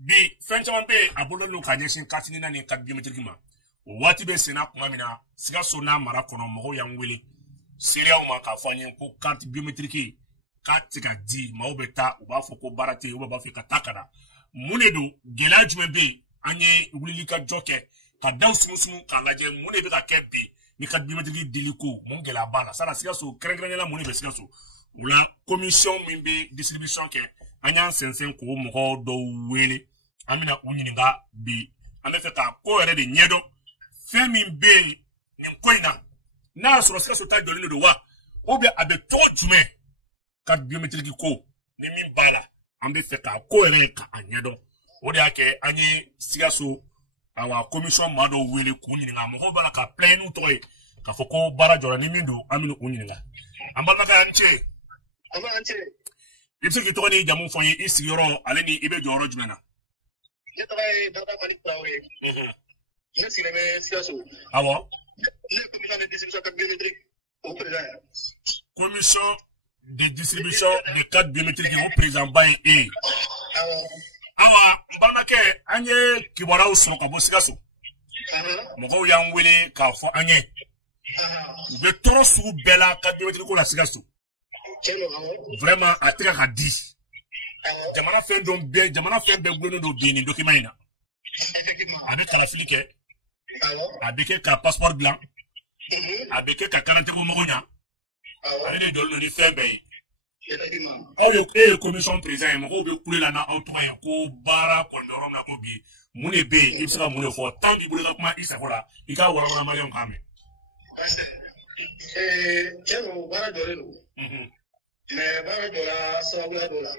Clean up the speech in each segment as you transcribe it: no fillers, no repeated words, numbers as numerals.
bi fɛn caman bɛ a bolo n'u ka ɲɛsin kati na ni kati biométrique ma o waati bɛ senna kuma min na Sikaso n'a mara kɔnɔ mɔgɔw y'an wele seereyaw ma k'a fɔ an ye ko carte biométrique k'a tɛ ka di maaw bɛ taa u b'a fɔ ko baara tɛ yen u b'a fɔ ka taa ka na mun de don gɛlɛya jumɛn bɛ yen an ye wulili ka jɔ kɛ ka daw sumusumu k'a lajɛ mun de bɛ ka kɛ bi ni carte biométrique dili ko mun gɛlɛya b'a la sara Sikaso kɛrɛnkɛrɛnnenya mun de bɛ Sikaso o la commission min bɛ distribution kɛ an y'an sɛnsɛn k'o mɔgɔ dɔw wele an bɛna u ɲininka bi an bɛ fɛ ka ko yɛrɛ de ɲɛdɔn fɛn min bɛ yen nin ko in na n'a y'a sɔrɔ Sikaso ta jɔlen don wa ou bien a bɛ tɔgɔ jumɛn carte biométrique ko ni min b'a la an bɛ fɛ ka ko yɛrɛ ka a ɲɛdɔn o de y'a kɛ an ye Sikaso awa commission maa dɔw wele k'u ɲininka mɔgɔw b'a la ka plain n'u tɔgɔ ye k'a fɔ ko baara jɔra ni min don an bɛ u ɲininka an balimakɛ an ce. An b'an ce. I bɛ se k'i tɔgɔ ni jamu fɔ n ye i sigiyɔrɔ ale ni i bɛ jɔyɔrɔ jumɛn na. Ne tɔgɔ ye Dawuda Malik Traoré. Ne sigilen bɛ Sikaso. Awɔ. Ne ye commission de distribution carte biométrique o président ye. Commission de distribution de carte biométrique o président ba ye e ye. Awɔ. Awa n balimakɛ an ye kibaruyaw sɔrɔ ka bɔ Sikaso. Mɔgɔw y'an wele k'a fɔ an ye. U bɛ tɔɔrɔ sugu bɛɛ la carte biométrique ko la Sikaso. Vraiment a tɛ ka di. Jamana fɛn bɛɛ gulonnen don bi nin document in na. A bɛ kalafili kɛ. A bɛ kɛ ka passeport dilan. A bɛ kɛ ka carte d'identité mago ɲa. Ale de jɔlen don ni fɛn bɛɛ ye. Aw ye commission président ye mɔgɔw bɛ kule la n'aw tɔgɔ ye ko baara kɔni bɛ yɔrɔ min na ko bi mun de bɛ yen i bɛ se ka mun de fɔ temps b'i bolo ka kuma i sago la i ka walawala maliyɛnw k'a mɛn. Cɛ don baara jɔlen don. Mais baara jɔra sababuya dɔ la.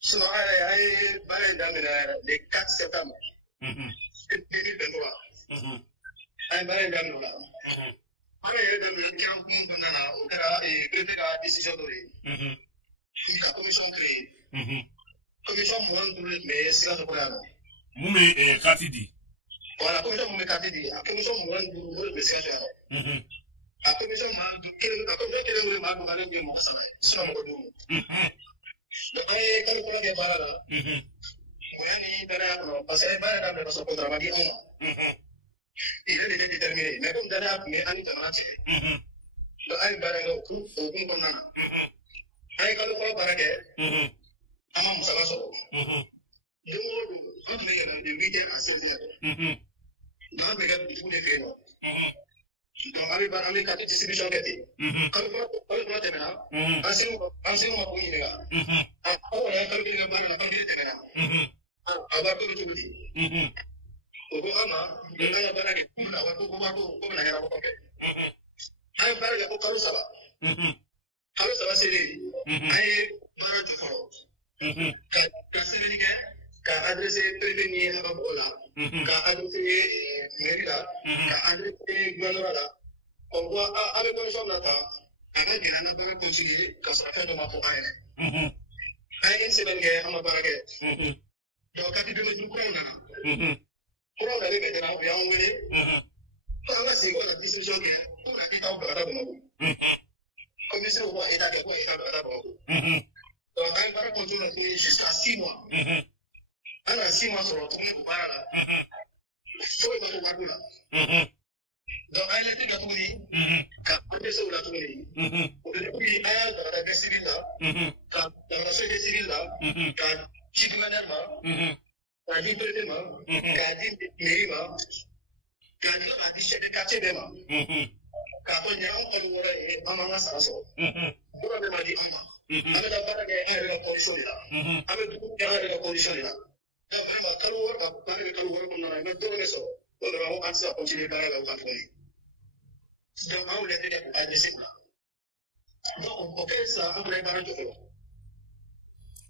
Sinon an ye baara in daminɛ le 4 septembre. 2023. An ye baara in daminɛ o la. Baara in ye daminɛ diɲɛ hukumu kɔnɔna na o kɛra préfet ka décision dɔ ye. Ka commission créé. Commission 25 de tun bɛ Sikaso kɔnɔ yan nɔ. Mun bɛ carte di. Voilà commission mun bɛ carte di a commission 25 o de tun bɛ Sikaso yan nɔ. A commission kelen wele maa dɔgɔyalen bɛ mɔgɔ 3 ye sinon mɔgɔ 5. An ye kalo fɔlɔ kɛ baara la. Bonya ni danaya kɔnɔ parce que baara daminɛ ka sɔrɔ contrat ma di an ma. Il était déterminé mais comme danaya tun bɛ an ni jamana cɛ. Donc an ye baara kɛ o hukumu kɔnɔna na. An ye kalo fɔlɔ baara kɛ. An ma musaka sɔrɔ. Don o don an tun bɛ yɛlɛ de 8h à 16h. Donc an bɛ kɛ dugutigiw de fɛ yen nɔ. Donc an bɛ carte distribution kɛ ten. Kalo fɔlɔ tɛmɛna. An sera ma k'u ɲininka. Aw yɛrɛ kalo kelen kɛ baara la kalo kelen tɛmɛna. A b'a to cogo di. O ko an ma an ka baara kɛ k'u bɛna ko bɛna ɲɛnabɔ kɔfɛ. An ye baara kɛ ko kalo 3. Kalo 3 selen an ye baara jɔ fɔlɔ. Ka sɛbɛnni kɛ ka adressé préfet ni a ka mɔgɔw la. Ka adressé mairie la. Ka adressé gouvernement la. O ko an bɛ commission na tan. A ka gɛlɛn an ka baara continuer ka sɔrɔ fɛn dɔ ma fɔ an yɛrɛ. An ye une semaine kɛ an ma baara kɛ. Donc carte biométrique kuraw nana. Kuraw nalen bɛ tɛna u y'an wele. Ko an ka segin ka distribution kɛ pour que État bɛ ka taa Bamakɔ. Commission ko État kɛ ko État bɛ ka taa Bamakɔ. Donc an ye baara continuer jusqu'à 6 mois. An na 6 mois sɔrɔ tuguni o baara la. Foyi ma to wari la. Donc an ye lettre kɛ tuguni. Ka adressé o la tuguni. O de depuis an y'a jamana bɛ civil la. Ka jamana société civile la. Ka ci gouverneur ma. Ka di préfet ma. Ka di mairie ma. Ka di chef de quartier bɛɛ ma. K'a fɔ ɲɛ anw kalo wɔɔrɔ ye an m'an ka sara sɔrɔ. Mura bɛ ma di an ma. An bɛ taa baara kɛ an yɛrɛ ka condition de la. An bɛ dumuni kɛ an yɛrɛ ka condition de la. Vraiment kalo wɔɔrɔ ka baara kɛ kalo wɔɔrɔ kɔnɔna na i bɛ dɔrɔmɛ sɔrɔ. O de la an tɛ se ka continuer baara la o kan tuguni. Donc an y'o lettre kɛ k'o adressé o la. Donc o kɛlen sisan an fana ye baara jɔ fɔlɔ.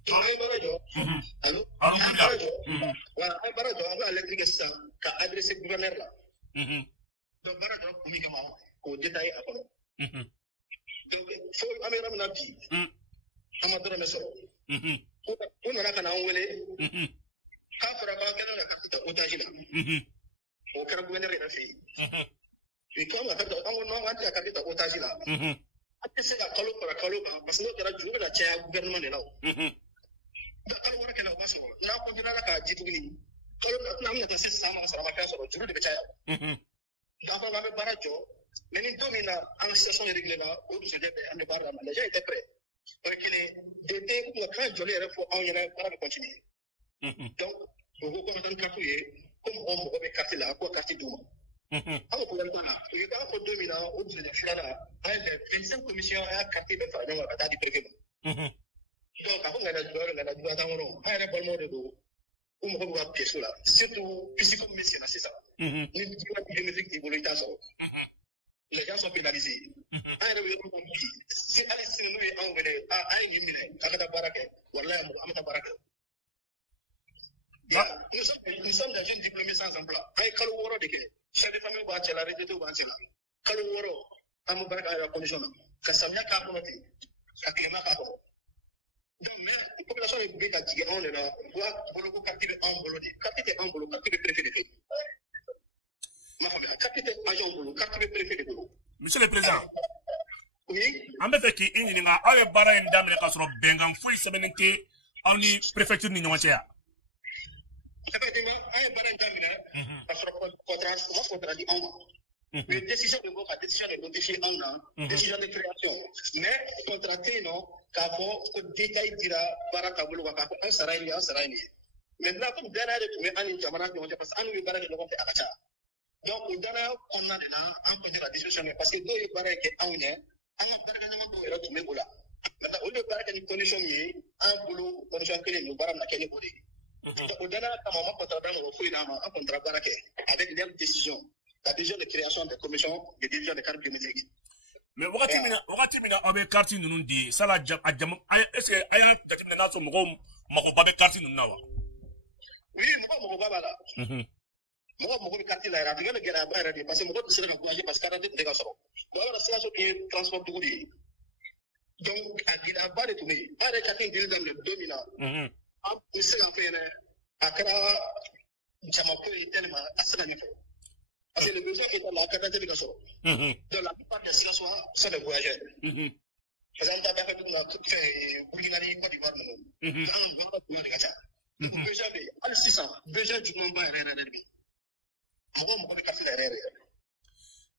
Donc an ye baara jɔ. Allo. An ye baara jɔ. Voilà an ye baara jɔ an bɛ lettre kɛ sisan ka adressé gouverneur la. Donc baara jɔ kun min kama k'o détaillé a kɔnɔ. Donc fo an bɛ yɔrɔ min na bi. An ma dɔrɔmɛ sɔrɔ. U nana ka na an wele. K'a fɔra k'an kɛlen ka carte ta otage la. O kɛra gouverneur yɛrɛ fɛ yen. Puis ko an ka carte an ko non an tɛ ka carte ta otage la. An tɛ se ka kalo fara kalo kan parce que n'o kɛra juru bɛ na caya gouvernement de la o. kalo wara kala ba so na ko dina ka jitu ni kalo na mi ta sesa ma sara ma ka so juru de bechaya da fa ba bara jo mais ni domina en situation irrégulière au dessus de ande bara ma les gens étaient prêts parce que d'été ou quand joli era faut on ira para continuer donc on va commencer à capter comme on va capter là quoi capter duma on pour là il y a pour domina au dessus de flana avec 25 commissions à capter de faire dans la di préfet donc avant ngana duwa tangoro ayre balmo de do mo ko wa pièce là surtout psychomédecin c'est ça ni diwa biométrique de boloita so les gens sont pénalisés ayre we ko bi si allez si no e angolais ay ni mine akata barake wallahi amata barake nous sommes des jeunes diplômés sans emploi ay kalo woro de ke chef de famille ba cela rejeté ba cela kalo woro amu baraka ay condition ka samya ka ko mati akema ka ko donc mais la population est bien fatiguée on est là doit bolo capter en bolo capter préfet de fait ma famille capter agent bolo capter préfet de bolo monsieur le président oui ambe fe ki ini nga awe bara en damre ka soro bengan fuy sebenente awni préfecture ni nyontia effectivement ay bara en damre parce que contrat di on la décision de Boca, décision de notifier un an, décision de création. Mais contracté, non, qu'avant, que détail dira, Barakaboulou, un saraïni. Maintenant, comme dernier de trouver un Jamana, parce qu'on lui barre de l'Europe à Akacha. Donc, on a un peu de la discussion, parce que deux barres qui ont un barrage de l'autre Méboula. Maintenant, au lieu de barrer une condition, un boulot, condition que nous barrons la Kenya Boudi. Donc, on a un contrat un contrat avec les décisions. La décision de création de commission de division de cartes biométriques. Mais wakati mina abe carte nunu di sala ajam est-ce que aya datimina naso mako babe carte nunu nawa oui moko baba la moko carte la ra digale gera ba ra di parce que moko sera ka boyer parce que carte de gasoro wala sera so que transport dugudi donc adina ba de tumi ba de carte de dans le domina am sera fait akara jama ko tellement asana ni parce que le besoin est la capacité de gasoro de la plupart des situations sont des voyageurs par exemple t'as fait une toute Bourguinani Côte d'Ivoire besoin de al 600 besoin du nombre RRRB avant mo ko ka fi RRR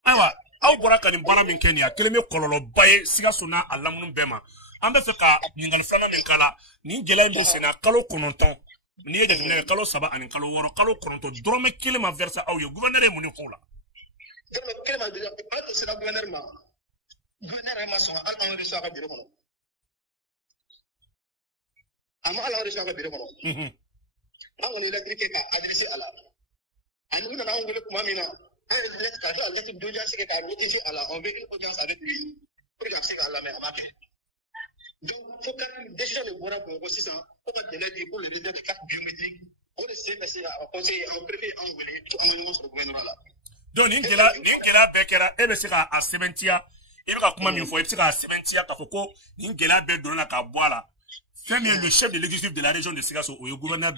awa aw bora kan bara min Kenya keleme kololo baye siga sona alamun bema ambe fe ka ningal fana min kala ni gela mbe sena kalo kononton ni ye define kalo saba ani kalo woro kalo kononton drome kelema versa aw ye gouverneur muni fola donc kelema de pas de sera gouverneur ma son al en reçoit ka biro kono ama ala reçoit ka biro kono on électrique ka adressé à la ani na ngole kuma mina un lettre ka lettre d'audience ka notifié à la on veut une audience avec lui pour accéder à la main à donc faut que déjà le voilà pour aussi ça on va délai pour le résultat de carte biométrique on essaie passer à conseiller en préfet envoyer tout en sur le gouvernement là donc ningela bekera ebe sika a 70 ibe ka kuma mi fo ibe sika a 70 ka foko ningela be donna ka boala Femi le chef de l'exécutif de la région de Sigasso au gouverneur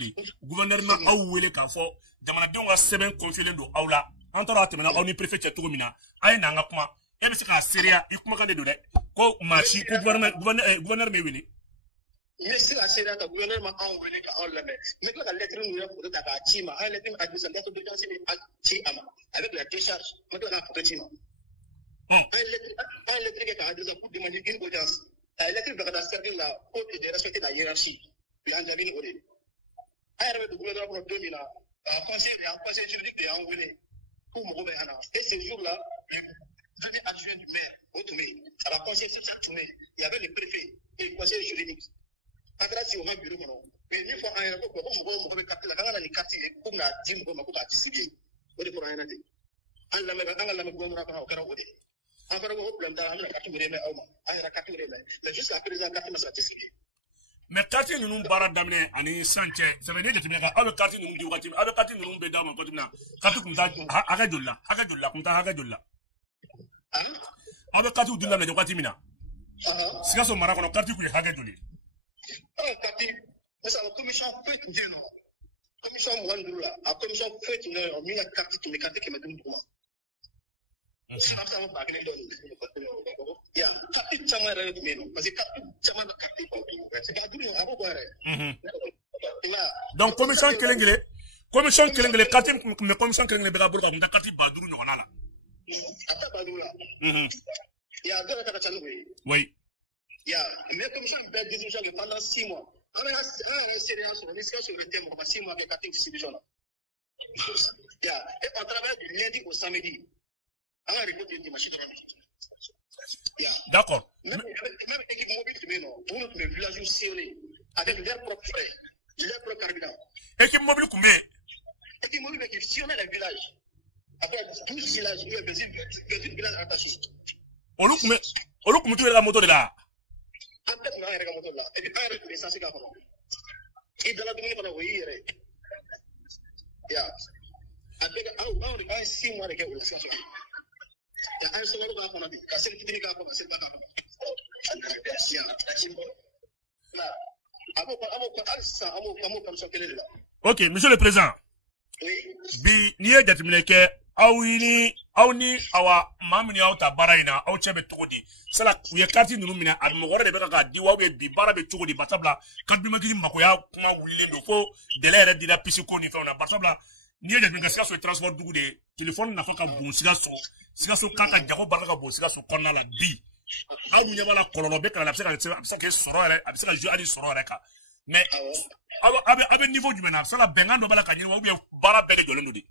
na awele ka fo jamana denga seben confier do awla antara temena oni préfet to mina ay na nga kuma ebe sika seria ikuma kan de do de ko machi ko gouverneur me wele mais c'est la série de gouvernement envoyé ka on la mais la lettre nous a pour ta chima un lettre administratif de l'agence ci ama avec la décharge mais la photo chima un lettre qui a adressé pour demander une audience la lettre va servir la haute et de respecter la hiérarchie puis en javine au début ayre de gouvernement pour 2000 conseil juridique de envoyé pour Mogobe Ana et ce jour là le premier adjoint du maire Otomé à la conseil social Tomé il y avait le préfet et le conseil juridique adrasi au bureau kono mais il faut un rapport ko mo capter la ngana ni quartier ko na jim ko mako ta sibie o de ko ayana te alla me gomra ko kara o de en fait ko plan da amna quartier re me awma ayra quartier re me mais jusqu'à présent quartier ma sa sibie mais quartier nous bara damne ani sanche ça veut dire que tu n'as pas quartier nous di wakati avec quartier nous be dama ko tuna quartier kumta aga dolla kumta aga dolla avec quartier dolla me wakati mina Sigasso mara kono quartier ku aga dolli la commission peut dire non. Commission Mwandula, la commission peut dire non, mais la carte qui me donne droit. Sama sama ba kene don ya tapi sama re meno parce que sama ba kati ko c'est pas du abo ko re donc commission kelengele kati me commission kelengele be ga bolo ka nda kati baduru nyona la ata baduru la ya dara ka tanu oui ya mais commission be distribution que pendant 6 mois on a sérieux sur le thème comme 6 mois que kati distribution là ya et on travaille du lundi au samedi. D'accord. Même équipe mobile, pour le village sillonné, avec leurs propres frais, leurs propres carburants. Équipe mobile combien? Équipe mobile qui sillonnait les villages. Après 12 villages, il y a 28 villages attachés. On look me tu es la moto de là. Après, on a un moto là. Et puis, on a un essence qui a et dans la demi-heure, oui, il y a. Après, on a 6 mois de guerre. Ya an so ba ko na bi ka sel kitiri ka ko sel ba ka ko ya OK, monsieur le président. Bi ni e determiner que awini awni awa mamini awta baraina aw chebe togodi sala u ye carte nunu mina ad mo gore de be ka di wa be bi bara be togodi batabla kad bi magi makoya kuma wulile do fo délai dira pisiko ni fa na batabla ni e determiner que so transport dugu de téléphone na fa ka bon sigaso kaka jago baraka bo sigaso konna la bi awu nyabala kololo be kala la bisa ke sorore abisa ka ali sorore ka mais abe niveau du mena sala benga no bala ka nyina wa be bara be de jolendo di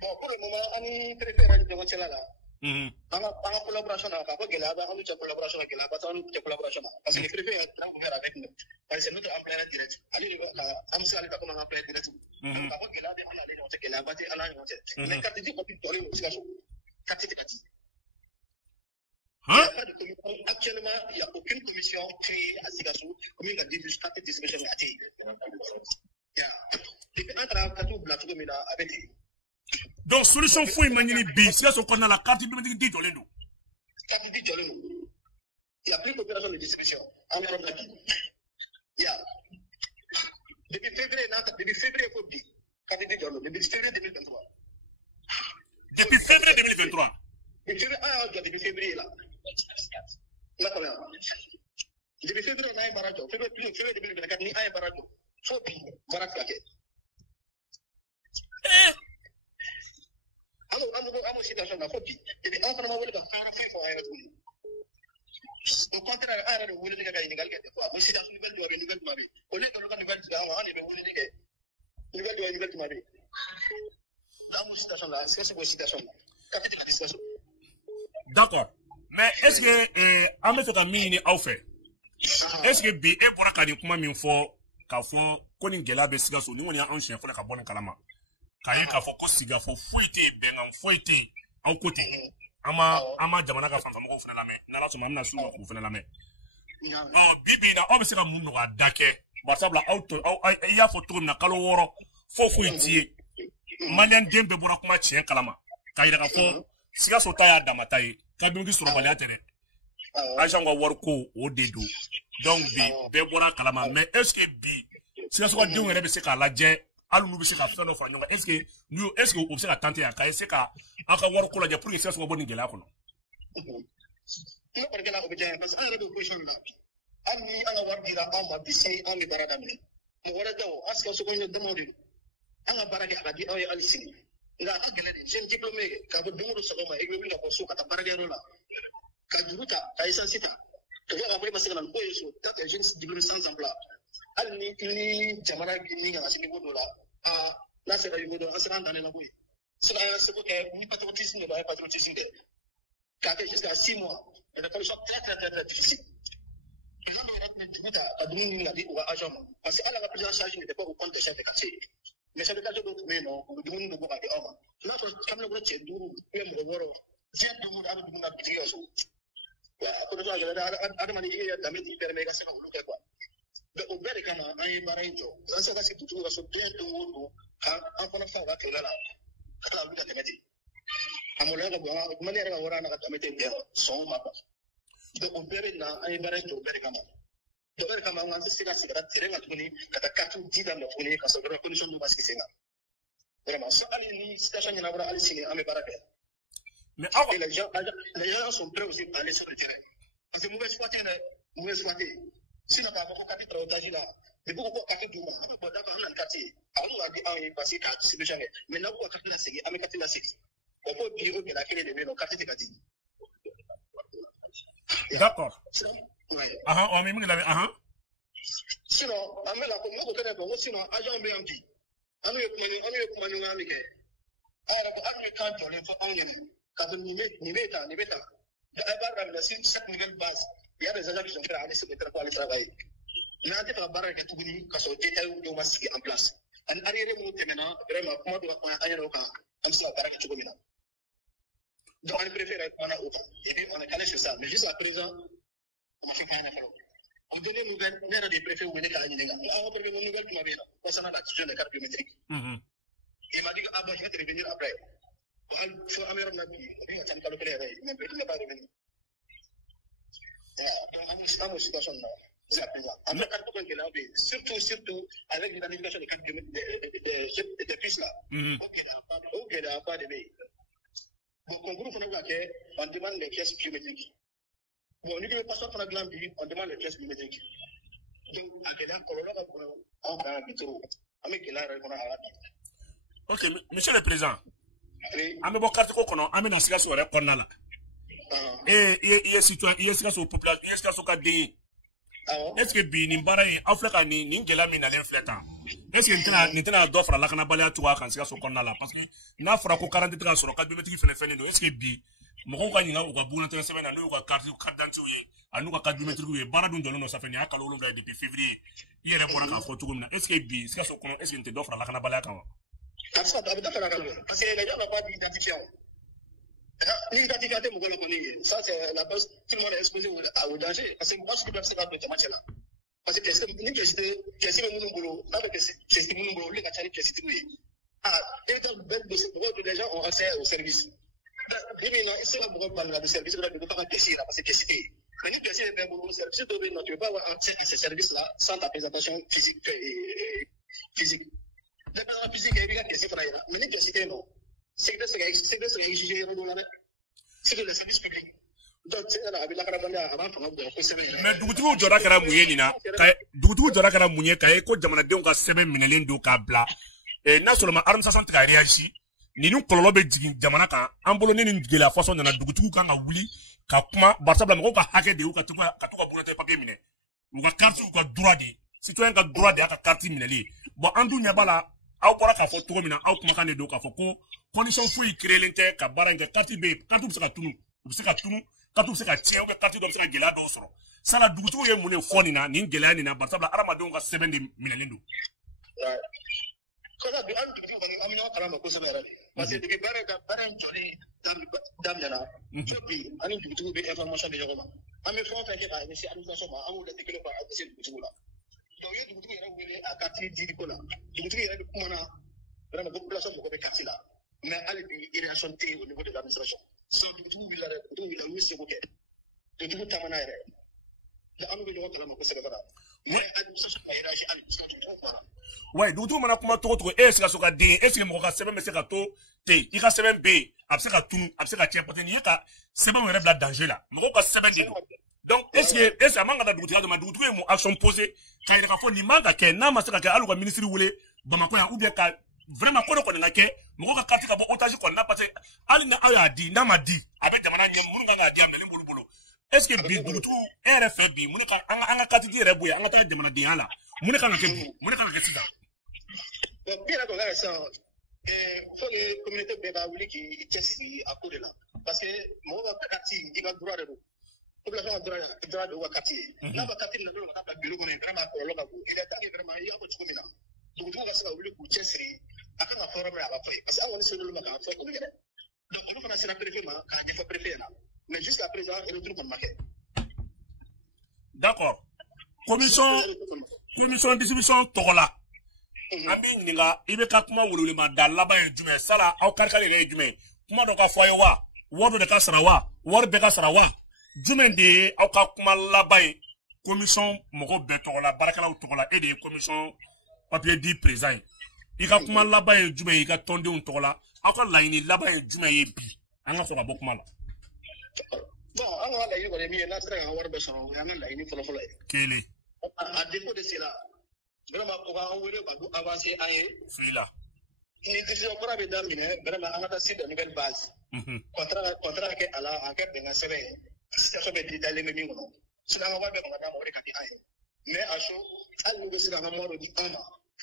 bon pour le moment ani préfère de mo cela là en collaboration avec Papa Gelaba, on a collaboration avec Gelaba, on a collaboration parce que les préfets ont ouvert avec nous. Parce que notre employeur direct. Allez, on s'est allé comme un employeur direct. Papa Gelaba, on a allé dans Gelaba, on a allé dans Gelaba. Mais quand tu dis qu'on peut tolérer aussi la chose, quand tu dis actuellement, il n'y a aucune commission créée à Sigassou, comme il a dit jusqu'à cette discussion à T. Depuis un travail, avec donc solution fou imaginer bi si so qu'on a la carte bi jolendo carte di jolendo la plus opération de distribution en problème ya depuis février faut dire carte di jolendo depuis février 2023 depuis février là depuis février on a un barrage février 2024 ni un barrage faut dire barrage là amo situation na foti e be on fana wole ba fara fay fo ay retour au contraire ara de wole diga gay ningal gede quoi aussi situation nouvelle do mari au lieu de le nouvelle do on be wole diga nouvelle do mari amo situation là c'est ce situation là capite la discussion d'accord mais est-ce que ame fait mini au fait est-ce que bi e bora ka di kuma min fo ka fo ko ni gela be siga so ni woni an chien fo la ka bon kalama kaye ka fo ko siga fo fuite bengan fuite en côté ama jamana ka fanfa mako fana lame na la soma amna su ko fana lame bibi na obese ka munno ga dake basabla auto ya photo na kalo woro fo fuite malian dembe bora kuma chien kalama kaye ka fo siga so ta ya damataye ka bi ngi soro bale atere ajangwa worko o dedo donc bi be bora kalama mais est-ce que bi siga so ka de ngere be se ka laje alu nu be se ka fɛn dɔ fara ɲɔgɔn kan est-ce que o bɛ se ka tenter ka essayer ka aw ka wari ko lajɛ pour que siga sɔngɔ bɔ nin gɛlɛya kɔnɔ. N'o kɔni kɛla o bɛ diya parce que an yɛrɛ bɛ position min na hali ni an ka wari dira anw ma bi se an bɛ baara daminɛ mɔgɔ wɛrɛ tɛ o an siga sɔgɔn damaw de don an ka baara kɛ a ka di aw ye hali sini nka a ka gɛlɛn de jeune diplômé ka bɔ don o don sɔgɔma i bɛ wuli ka bɔ so ka taa baarakɛyɔrɔ la ka juru ta ka essence ta ka kila ka fɔ e ma se ka na nin ko ye so jeune diplômé sans emploi hali ni jamana ni ka se niveau dɔ la n'a sera niveau dɔ an sera an dannen la koyi c'est un ce que ni patriotisme de patriotisme de quand jusqu'à 6 mois et la condition très difficile ils ont donné du coup à donner une aide au agent parce que la prise en charge n'était pas au compte de chef de quartier mais chef de quartier d'autres mais non du monde de beaucoup à homme là comme le gros c'est duro même le gros c'est du monde avec du monde avec du gros pour le genre à demander il y a des métiers permet ça au local quoi mais au bel cas on est barré jo ça c'est parce que tout le monde bien du monde en prenant ça va que là kala lu da tamete amolo ga gwa mali ga wora na ga tamete de so ma ba de o bere na ay bare to bere kama to bere kama ngan sika tere na tuni kata katu dida na tuni ka so bere condition du baski senga vraiment so ali ni situation na wora ali sini ame baraka Mais et les gens sont prêts aussi à aller sur le terrain. Parce que mauvais exploité. Sinon, par rapport au quartier de l'otage là, depuis qu'on a quartier Douma, on a d'accord dans le quartier. Alors, on a dit, ah, il passe à Sibéchan. Mais là, on a quartier la série, on a quartier la série. On peut dire que la clé de nos quartiers de quartier. D'accord. Ouais. Ah, on a mis la ah. Sinon, on met la commande, sinon, agent BMD. On est commandé, on a mis. Ah, on est quand on est en Yemen. Quand on y met, chaque nouvelle base, il y a des agents qui sont prêts à aller sur le terrain pour aller travailler. Mais on a barre qui est tout parce que détail où on va se en place. En arrière, on est maintenant, vraiment, comment on va aller au camp, on se la barre qui est tout. Donc, on préfère être au camp. Et puis, on est calé sur ça. Mais jusqu'à présent, on a fait quand même. On donne une nouvelle, on a des préfets où on est calé. On a donné une nouvelle qui m'a bien concernant la question des cartes biométriques. Il m'a dit que je vais te revenir après. Il faut améliorer la vie. Il va t'en calculer, mais il ne pas revenir. Donc, en situation là, c'est à présent. En fait, surtout avec l'identification des cartes de puces là, ok, il n'y a pas de pays. Donc, en gros, on demande les pièces biométriques. Bon, nous, les passeports qu'on a glandé, on demande les pièces biométriques. Donc, à quel moment on va habiter avec la réponse à la vie. Ok, monsieur le président. On a carte qu'on a mis sur le corner. Et il est sur population, il est sur cadre. Est-ce que Binimbara est Africa ni Ngela Minalen Fleta? Est-ce que n'était d'offre à la Canabalia to work and see sur corner parce que n'a fera qu'au 43 sur le cadre biométrique fait est-ce que Bi Moka n'y a pas bout de semaine à nous carte d'identité à nous carte biométrique Baradun de l'on s'affaigne à Calolo depuis février. Il y a pour un photo comme est-ce que Bi c'est sur est-ce que n'était d'offre à la Canabalia parce que les gens n'ont pas d'identifiant. L'identification, ça c'est la base, tout le monde est exposé au danger. Parce que moi, je peux faire ça dans ce match-là. Parce que c'est mon boulot, c'est mon boulot, les gars, c'est les gens ont accès au service. C'est la bourre de service, on ne peut pas décider, parce que c'est mais nous, tu ne peux pas avoir accès à ces services-là sans ta présentation physique. La présentation physique, il y a des choses, mais nous, tu ne non. C'est que c'est exigé c'est que le service public. Donc, c'est là, avec la caravane avant, mais Dugutu Jora Kara Mouyena, Dugutu Jora Kara Mouye, Kaeko, Jamanadeon, 7 million do Kabla, et non seulement Arm 60 Kariachi, ni nous Kolobe Jamanaka, Amboloné de la façon de la Dugutu Kanga Wuli, Kakuma, Barsabla Moka Hake de Ukatuka, Katuka Bourate Papier Mine, ou Kartu ou Droadi, citoyen Droadi à Karti Minelli. Bon, Andou Nyabala, au pour la photo, mina, out Makane do Kafoko, condition fouille créer l'inter, Kabaranga, Kati B, Katu Sakatunu, Sakatunu, Katu Sakatien, ou Katu Domsa Gelado Soro. Ça la Dugutu est mouné Fonina, Ningela, Nina, Barsabla, Aramadonga 7 Minelindo. Parce que depuis Baran Johnny Damnana, Joby, I need to be information. I'm a former administration, I will take it over at the same Tula. So you do a Kati Dicola. You do a Kumana, run a book plus of the Katila. May I be in a son tea with the administration. So the two will do with a music. The two Tamanai. The only water of the Severa. Ouais, Dugutu mana kuma togo est-ce que soka din est-ce que moka sebe mese ka to te I ka sebe be abse ka tunu abse ka tien poteni ka sebe mo rebla danger là moka sebe de donc est-ce que amanga da Dugutu da Dugutu mo action posée ka ira ka fo ni manga ke na masaka ke alu ka ministre wule Bamako ya ou bien ka vraiment kono na ke moka carte ka bo otage ko na parce ali na aya di na ma di avec jamana nyam munu nga di amele mbulu bolo est-ce que Dugutu RFB bi munu ka anga carte di rebu ya anga ta jamana di ala munu ka ke sida. Bien à ça, il faut que les communautés bébaouli qui testent à côté là. Parce que mon quartier, il va droit de l'eau. La population a droit de quartier. Là, le quartier, il n'a pas de bureau, il est vraiment pour l'eau. Il est vraiment, il y a beaucoup de communes là. Donc, tout le monde va se tester. À quand la forme à la fin. Parce qu'on est sur le marché, on fait donc, on a fait la préfet, quand il faut préfet là. Mais jusqu'à présent, il retrouve comme marqué. D'accord. Commission de distribution Togola. Ambi ninga ibe ka kuma wululima da laba en jume sala au karkale re jume kuma do ka foyo wa wodo de ka sarawa wor be ka sarawa jume de au ka kuma laba en commission moko beto la barakala u togola et de commission papier di présent i ka kuma laba en jume i ka tonde un togola au ka laini laba en jume e bi an ka sɔrɔ ka bɔ kuma la. Bon an ka laɲini kɔni min ye n'a sera ka wari bɛɛ sɔrɔ o y'an ka laɲini fɔlɔ-fɔlɔ ye. Kelen. A défaut de cela vraiment o k'an wele ka bɔ avancer an ye. Fili la. Ni décision kura bɛ daminɛ vraiment an ka taa sur de nouvelles bases. Contrat ka kɛ a la a kɛ bɛnkan sɛbɛn ye. Situation bɛ détaillé bɛ min kɔnɔ. Sinon an ka wari bɛɛ kan ka d'a ma o de ka di an ye. Mais à chaud hali n'u bɛ se k'an ka mois di an ma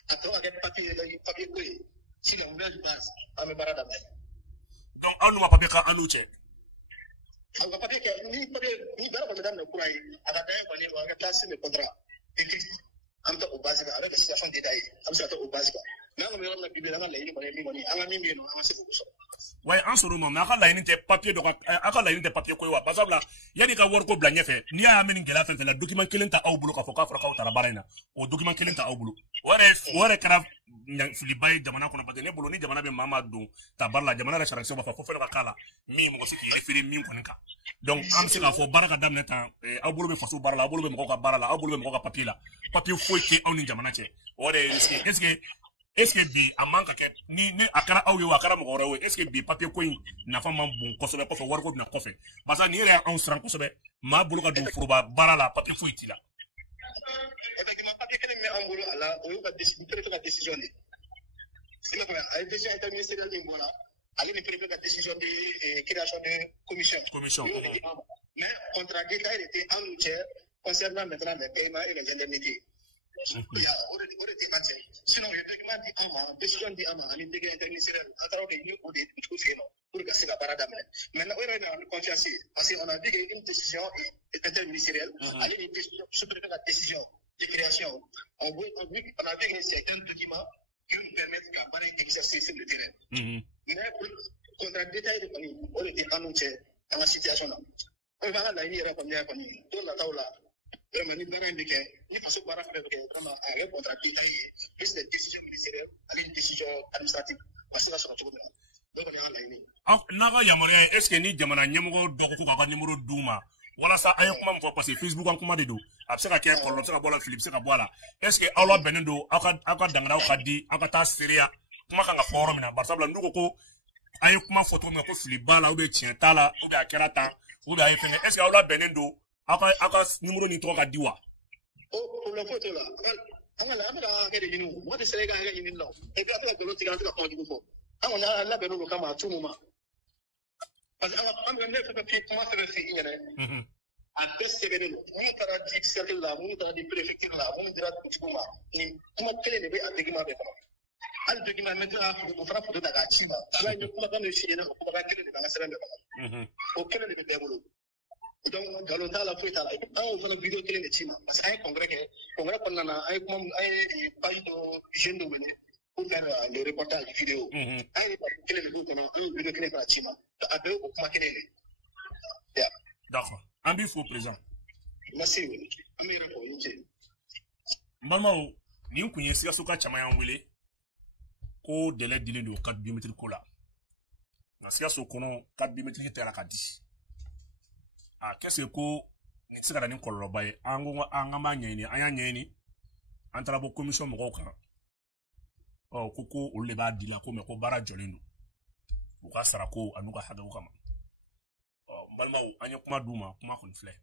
a tɔ ka kɛ papier ko ye. Sur de nouvelles bases an bɛ baara daminɛ. Donc aw n'u ma papier k'an n'u cɛ. A ka papier kɛ ni baara kɔni bɛ daminɛ kura ye a ka dan ye kɔni an ka taa sur le contrat écrit an bɛ taa o base kan avec les situations détaillées an bɛ se ka taa o base kan mais an kɔni bɛ yɔrɔ min na bi an ka laɲini kɔni ye min kɔni an ka min bɛ yen nɔ an ka se k'o sɔrɔ. Ouais, an sɔrɔ nɔ mais a ka laɲini tɛ papier dɔ ka a ka laɲini tɛ papier ko ye wa basabula yanni ka wari ko bila ɲɛfɛ n'i y'a mɛn nin gɛlɛya fɛn fɛn la document kelen ta aw bolo k'a fɔ k'a fɔra k'aw taara baara in na o document kelen ta aw bolo o yɛrɛ kɛra filiba ye jamana kɔnɔ parce que ne bolo ni jamana bɛ maa don ta baara la jamana yɛrɛ sariya b'a fɔ ko fɛn dɔ ka k'a la min mɔgɔ se k'i référer min kɔni kan donc an bɛ se k'a fɔ baara ka daminɛ tan aw bolo bɛ faso baara la aw bolo bɛ mɔgɔw ka baara la aw bolo bɛ mɔgɔw ka papier la papier foyi tɛ aw ni jamana cɛ o de ye est-ce que bi a man ka kɛ ni a kɛra aw ye wa a kɛra mɔgɔ wɛrɛ ye est-ce que bi papier ko in nafa man bon kosɛbɛ kɔfɛ wariko bɛna kɔfɛ parce que nin yɛrɛ y'anw siran kosɛbɛ maa bolo ka don foroba baara la papier foyi t'i la. Effectivement papier kelen min b'an bolo a la o y'u ka préfet ka décision de ye. Sinon a ye décision interministérielle min bɔra ale ni préfet ka décision de création de commission. Mais contrat détaillé était en nous concernant maintenant les paiements et les indemnités. Il y a autorité entière. Sinon, le document dit en main, décision dit en main, il y a interministériel, en tant que nous, on est tout fait, non, pour que c'est la barre d'amener. Maintenant, on est en confiance, parce qu'on a vu qu'une décision est interministérielle, il y a une décision, sous-préfet la décision de création. On a vu qu'il y a certains documents qui nous permettent de faire un exercice sur le terrain. Mais pour le contrat détaillé, on était en nous, dans la situation là. On va la ligne, on va la vraiment ni baara in bɛ kɛ ni faso baara fɛn fɛn bɛ kɛ vraiment a yɛrɛ contrat détaillé plus des décisions ministérielles ani décision administrative a se ka sɔrɔ cogo min na donc o de y'an ka laɲini. N'a ka yamaruya ye est ce que ni jamana ɲɛmɔgɔ dɔ ko k'a ka numéro d'u ma walasa an ye kuma min fɔ parce que Facebook an kuma de don a bɛ se ka kɛ kɔlɔlɔ bɛ se ka bɔ a la fili bɛ se ka bɔ a la est ce que aw labɛnnen don aw ka danganaw ka di aw ka taa seereya kuma kan ka fɔ yɔrɔ min na barisabula n'u ko ko an ye kuma fɔ cogo min na ko fili b'a la ou bien tiɲɛ t'a la ou bien a kɛra tan ou bien a ye fɛn kɛ est ce que aw labɛnnen don aw ka numéro ni tɔgɔ ka di wa. O problème foyi t'o la an bɛ ka hakɛ de ɲini o mɔgɔ tɛ sera i ka hakɛ ɲini la o et puis a bɛ ka nkalon tigɛ an tɛ ka kuma jugu fɔ an kɔni an labɛnnen don kama a tout moment parce que an bɛ ne fɛn fɛn kuma fɛn fɛn f'i ɲɛna a bɛɛ sɛbɛnnen don minnu taara di cercle la minnu taara di préfecture la minnu dira dugutigiw ma nin kuma kelen de bɛ a document bɛɛ kɔnɔ hali document mɛ o fana foto ta k'a ci ma ala ye kumakan min f'i ɲɛna o kumakan kelen de bɛ an ka sɛbɛn bɛɛ kɔnɔ o kelen de bɛ bɛɛ bolo. Donc, nkalon t'a la foyi t'a la an y'o fana vidéo kelen de ci ma parce que an ye congrès kɛ congrès kɔnɔna na an ye page dɔ jeune dɔ wele pour faire le reportage vidéo an ye kelen de b'o kɔnɔ an ye vidéo kelen fana ci ma a bɛɛ o kuma kelen de. D'accord an b'i fo président. Merci an bɛ yɛrɛ fɔ i ce. N balimaw nin kun ye Sikaso ka caman y'an wele ko délai dilen don carte biométrique ko la nka Sikaso kɔnɔ carte biométrique tɛra ka di. Qu'est-ce que ni tɛ se ka na ni kɔlɔlɔba ye an ko an b'a ɲɛɲini an y'a ɲɛɲini an taara bɔ commission mɔgɔw kan ko olu de b'a di la ko mɛ ko baara jɔlen don u ka sara ko a n'u ka hakɛw kama n balimaw an ye kuma d'u ma kuma kɔni filɛ